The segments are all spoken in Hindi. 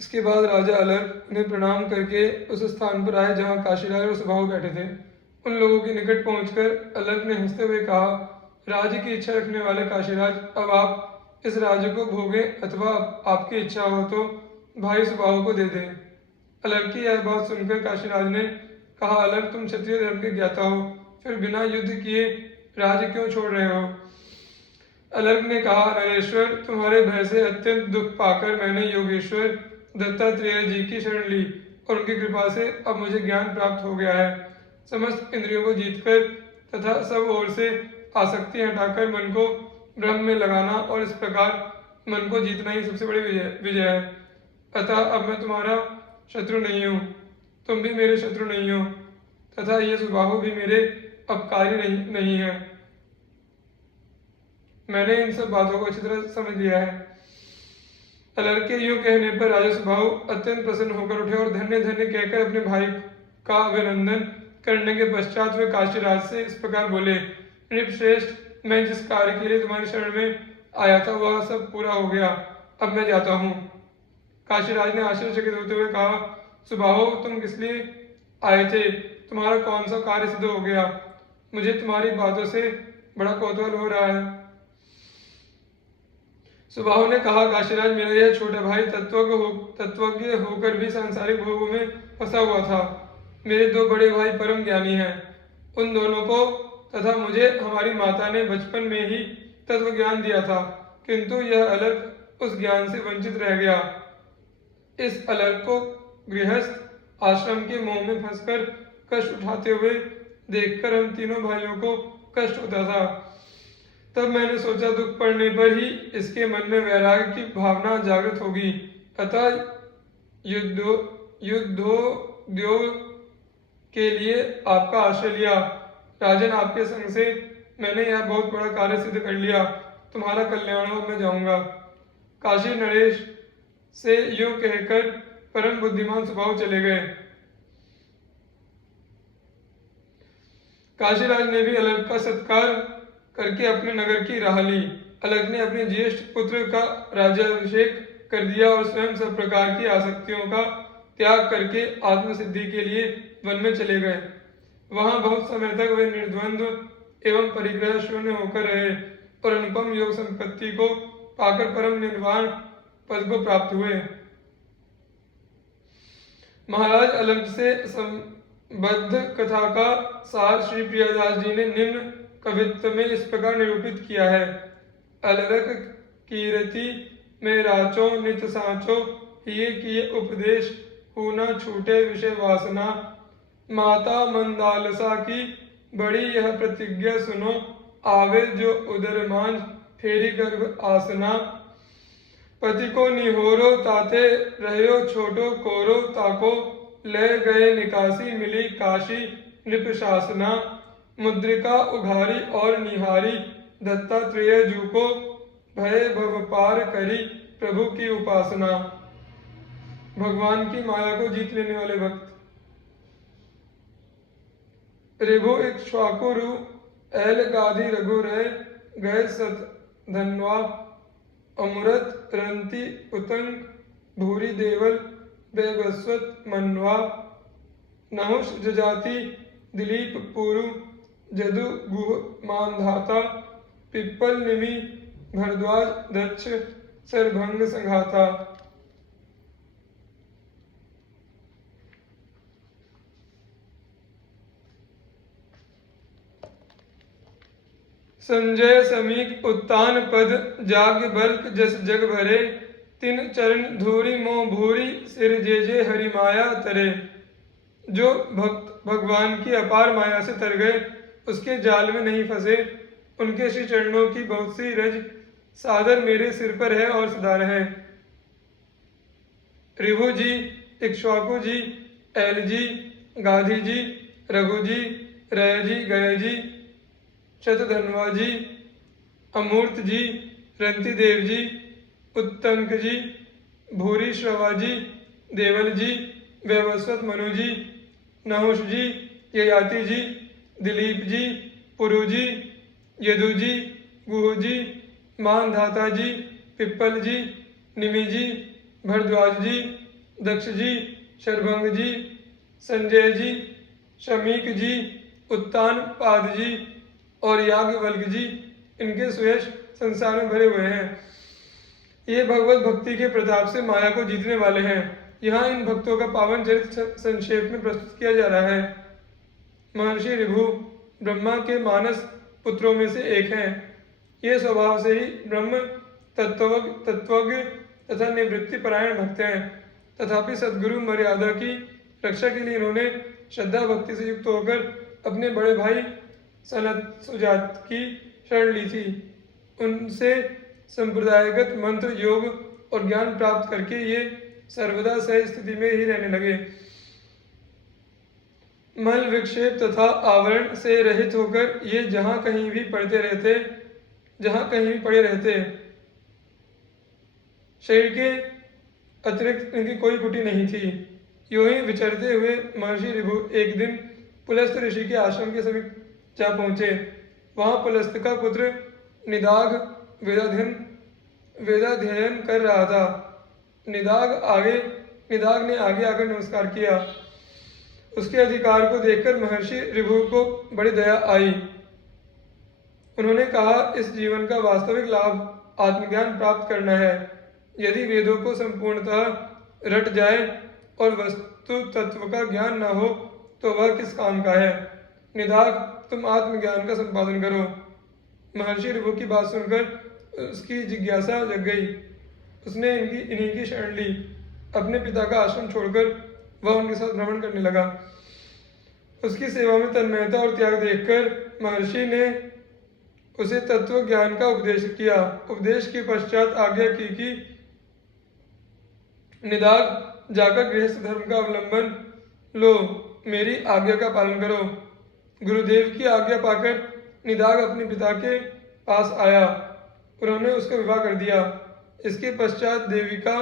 इसके बाद राजा अलर्क उन्हें प्रणाम करके उस स्थान पर आए जहाँ काशीराज और सुबाहु बैठे थे। उन लोगों के निकट पहुंचकर अलर्क ने हंसते हुए कहा, राज्य की इच्छा रखने वाले काशीराज, अब आप इस राज्य को भोगें अथवा आपकी इच्छा हो तो भाई सुबाहु को दे दें। अलर्क की यह बात सुनकर काशीराज ने कहा, अलर्क, तुम क्षत्रिय धर्म के ज्ञाता हो, फिर बिना युद्ध किए राज्य क्यों छोड़ रहे हो? अलर्क ने कहा, नरेश्वर, तुम्हारे भय से अत्यंत दुख पाकर मैंने योगेश्वर दत्तात्रेय जी की शरण ली और उनकी कृपा से अब मुझे ज्ञान प्राप्त हो गया है। समस्त इंद्रियों को जीतकर तथा सब ओर से आसक्ति हटाकर मन को ब्रह्म में लगाना और इस प्रकार मन को जीतना ही सबसे बड़ी विजय है। अतः अब मैं तुम्हारा शत्रु नहीं हूँ, तुम भी मेरे शत्रु नहीं हो, तथा ये सुबाहु भी मेरे अपकारी नहीं है। मैंने इन सब बातों को अच्छी तरह समझ लिया है। अलर्क के यूं कहने पर राजा सुबाहु अत्यंत प्रसन्न होकर उठे और धन्य धन्य कहकर अपने भाई का अभिनंदन करने के पश्चात वे काशीराज से इस प्रकार बोले, नृपश्रेष्ठ, मैं जिस कार्य के लिए तुम्हारी शरण में आया था वह सब पूरा हो गया, अब मैं जाता हूँ। काशीराज ने आश्चर्यचकित होते हुए कहा, सुबाहु, तुम किस लिए आए थे? तुम्हारा कौन सा कार्य सिद्ध हो गया? मुझे तुम्हारी बातों से बड़ा कौतूहल हो रहा है। सुबाहु ने कहा, काशीराज, मेरा यह छोटा भाई तत्वज्ञ होकर भी सांसारिक भोगों में फंसा हुआ था। मेरे दो बड़े भाई परम ज्ञानी हैं। उन दोनों को तथा मुझे हमारी माता ने बचपन में ही तत्व ज्ञान दिया था, किंतु यह अलर्क उस ज्ञान से वंचित रह गया। इस अलर्क को गृहस्थ आश्रम के मोह में फंसकर कष्ट उठाते हुए देखकर हम तीनों भाइयों को कष्ट होता था। तब मैंने सोचा, दुख पड़ने पर ही इसके मन में वैराग्य की भावना जागृत होगी, अतः युद्धोद्योग के लिए आपका आश्रय लिया। राजन, आपके संग से मैंने यह बहुत बड़ा कार्य सिद्ध कर लिया। तुम्हारा कल्याण हो, मैं जाऊंगा। काशी नरेश से यूं कहकर परम बुद्धिमान सुबाहु चले गए। काशीराज ने भी अलर्क का सत्कार करके अपने नगर की राह ली। अलर्क ने अपने ज्येष्ठ पुत्र का राज्याभिषेक कर दिया और स्वयं सब प्रकार की आसक्तियों का त्याग करके आत्मसिद्धि के लिए वन में चले गए। वहां बहुत समय तक वे निर्द्वंद्व एवं परिग्रह शून्य होकर रहे और अनुपम योग संपत्ति को पाकर परम निर्वाण पद को प्राप्त हुए। महाराज अलर्क से संबद्ध कथा का सार श्री प्रियदास जी ने निम्न कवित्व में इस प्रकार निरूपित किया है। अलर्क कीरति में राचो नित साचो, ये किए उपदेश हो न छूटे विषय वासना। माता मंदालसा की बड़ी यह प्रतिज्ञा सुनो, आवे जो उदर मांझ फेरी गर्भ आसना। पति को निहोरो ताते रहो छोटो कोरो, ताको ले गए निकासी मिली काशी नृप शासना। मुद्रिका उघारी और निहारी, दत्तात्रेय जू को भय भव पार करी प्रभु की उपासना। भगवान की माया को जीत लेने वाले भक्त। रिभु इक्ष्वाकुरु ऐल गाधी रघु रहे, गए सत धन्वा अमृत रंति उतंग भूरी देवल बेबस्वत मनवा। नहुष जजाति दिलीप पुरु, जदु गुह मानधाता। पिप्पल निमि भरद्वाज दक्ष, सरभंग संघाता। संजय समीक उत्तान पद, जाग्य बल्क जस जग भरे। तिन चरण धूरी मोह भूरी, सिर जे हरि माया तरे। जो भक्त भगवान की अपार माया से तर गए, उसके जाल में नहीं फंसे, उनके श्री चरणों की बहुत सी रज सादर मेरे सिर पर है और सदा रहे। रिभु जी, इक्ष्वाकु जी, ऐल जी, गाधी जी, रघु जी, रय जी, गय जी, शतधन्वा जी, अमूर्त जी, रंति देव जी, उत्तंक जी, भूरी श्रवा जी, देवल जी, वैवस्वत मनु जी, नहुष जी, ययाति जी, दिलीप जी, पुरु जी, यदु जी, गुह जी, मानधाता जी, पिप्पल जी, निमि जी, भरद्वाज जी, दक्ष जी, शरभंग जी, संजय जी, शमीक जी, उत्तान पाद जी और याज्ञवल्क्य जी इनके सुयश संसार में भरे हुए हैं। ये भगवत भक्ति के प्रताप से माया को जीतने वाले हैं। यहाँ इन भक्तों का पावन चरित्र संक्षेप में प्रस्तुत किया जा रहा है। महर्षि ऋभु ब्रह्मा के मानस पुत्रों में से एक हैं। ये स्वभाव से ही ब्रह्म तत्वज्ञ तथा निवृत्ति परायण भक्त हैं। तथापि सद्गुरु मर्यादा की रक्षा के लिए इन्होंने श्रद्धा भक्ति से युक्त होकर अपने बड़े भाई सनत सुजात की शरण ली थी। उनसे संप्रदायगत मंत्र, योग और ज्ञान प्राप्त करके ये सर्वदा सही स्थिति में ही रहने लगे। मल विक्षेप तथा आवरण से रहित होकर ये जहाँ कहीं भी पड़े रहते। शरीर के अतिरिक्त इनकी कोई कुटी नहीं थी। यूं ही विचरते हुए महर्षि ऋभु एक दिन पुलस्त ऋषि के आश्रम के समीप जा पहुंचे। वहां पुलस्त का पुत्र निदाघ वेदाध्ययन कर रहा था। निदाघ ने आगे आकर नमस्कार किया। उसके अधिकार को देखकर महर्षि ऋभु को बड़ी दया आई। उन्होंने कहा, इस जीवन का वास्तविक लाभ आत्मज्ञान प्राप्त करना है। यदि वेदों को संपूर्णतः रट जाए और वस्तु तत्व का ज्ञान न हो तो वह किस काम का है। निदाघ, तुम आत्मज्ञान का संपादन करो। महर्षि ऋभु की बात सुनकर उसकी जिज्ञासा जग गई। उसने इन्हीं की शरण ली। अपने पिता का आश्रम छोड़कर वह उनके साथ भ्रमण करने लगा। उसकी सेवा में तन्मयता और त्याग देखकर महर्षि ने उसे तत्व ज्ञान का उपदेश किया। उपदेश के पश्चात आज्ञा की कि निदाघ, जाकर गृहस्थ धर्म का अवलंबन लो, मेरी आज्ञा का पालन करो। गुरुदेव की आज्ञा पाकर निदाघ अपने पिता के पास आया। उन्होंने उसका विवाह कर दिया। इसके पश्चात देविका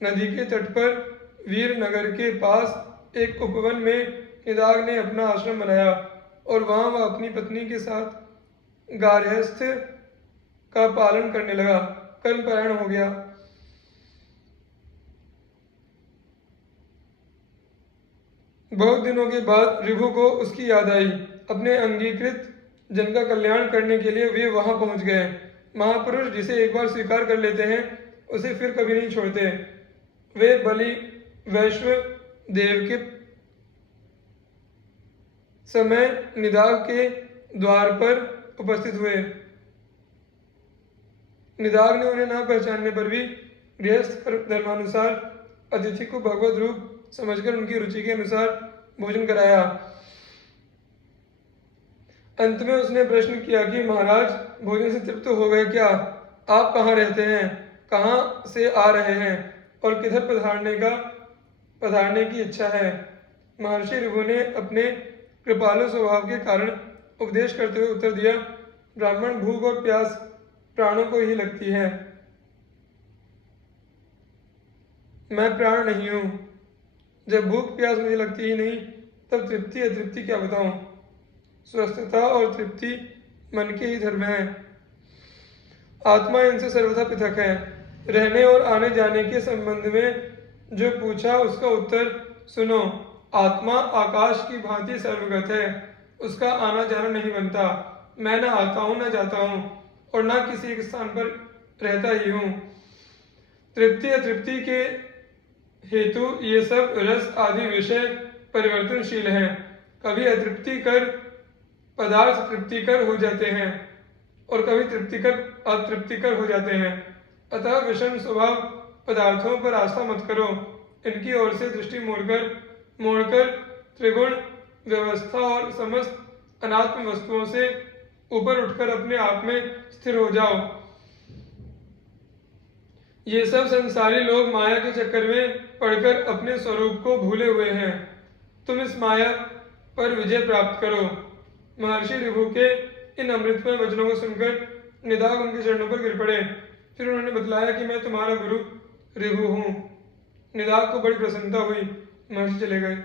नदी के तट पर वीरनगर के पास एक उपवन में निदाघ ने अपना आश्रम बनाया और वहां वह अपनी पत्नी के साथ गार्हस्थ का पालन करने लगा। कर्मपरायण हो गया। बहुत दिनों के बाद ऋभु को उसकी याद आई। अपने अंगीकृत जन का कल्याण करने के लिए वे वहां पहुंच गए। महापुरुष जिसे एक बार स्वीकार कर लेते हैं उसे फिर कभी नहीं छोड़ते। वे बलि वैश्व देव के समय निदाघ के द्वार पर उपस्थित हुए। निदाघ ने उन्हें न पहचानने पर भी गृहस्थ धर्मानुसार अतिथि को भगवत रूप समझकर उनकी रुचि के अनुसार भोजन कराया। अंत में उसने प्रश्न किया कि महाराज, भोजन से तृप्त हो गए क्या? आप कहाँ रहते हैं, कहाँ से आ रहे हैं और किधर पधारने की इच्छा है? महर्षि ऋभु ने अपने कृपालु स्वभाव के कारण उपदेश करते हुए उत्तर दिया, ब्राह्मण भूख और प्यास प्राणों को ही लगती है। मैं प्राण नहीं हूं। जब भूख प्यास मुझे लगती ही नहीं तब तृप्ति अतृप्ति क्या बताऊं। स्वस्थता और तृप्ति मन के ही धर्म है। आत्मा इनसे सर्वथा पृथक है। रहने और आने जाने के संबंध में जो पूछा उसका उत्तर सुनो। आत्मा आकाश की भांति सर्वगत है। उसका आना जाना नहीं बनता। मैं न आता हूं न जाता हूं और न किसी एक स्थान पर रहता ही हूं। तृप्ति अतृप्ति के हेतु ये सब रस आदि विषय परिवर्तनशील हैं। कभी अतृप्तिकर पदार्थ तृप्तिकर हो जाते हैं और कभी तृप्तिकर अतृप्तिकर हो जाते हैं। अतः विषम स्वभाव पदार्थों पर आस्था मत करो। इनकी ओर से दृष्टि मोड़कर त्रिगुण व्यवस्था और समस्त अनात्म वस्तुओं से ऊपर उठकर अपने आप में स्थिर हो जाओ। ये सब संसारी लोग माया के चक्कर में पड़कर अपने स्वरूप को भूले हुए हैं। तुम इस माया पर विजय प्राप्त करो। महर्षि ऋभु के इन अमृतमय वचनों को सुनकर निदाघ उनके चरणों पर गिर पड़े। फिर उन्होंने बतलाया कि मैं तुम्हारा गुरु ऋभु हूँ। निदाघ को बड़ी प्रसन्नता हुई। महर्षि चले गए।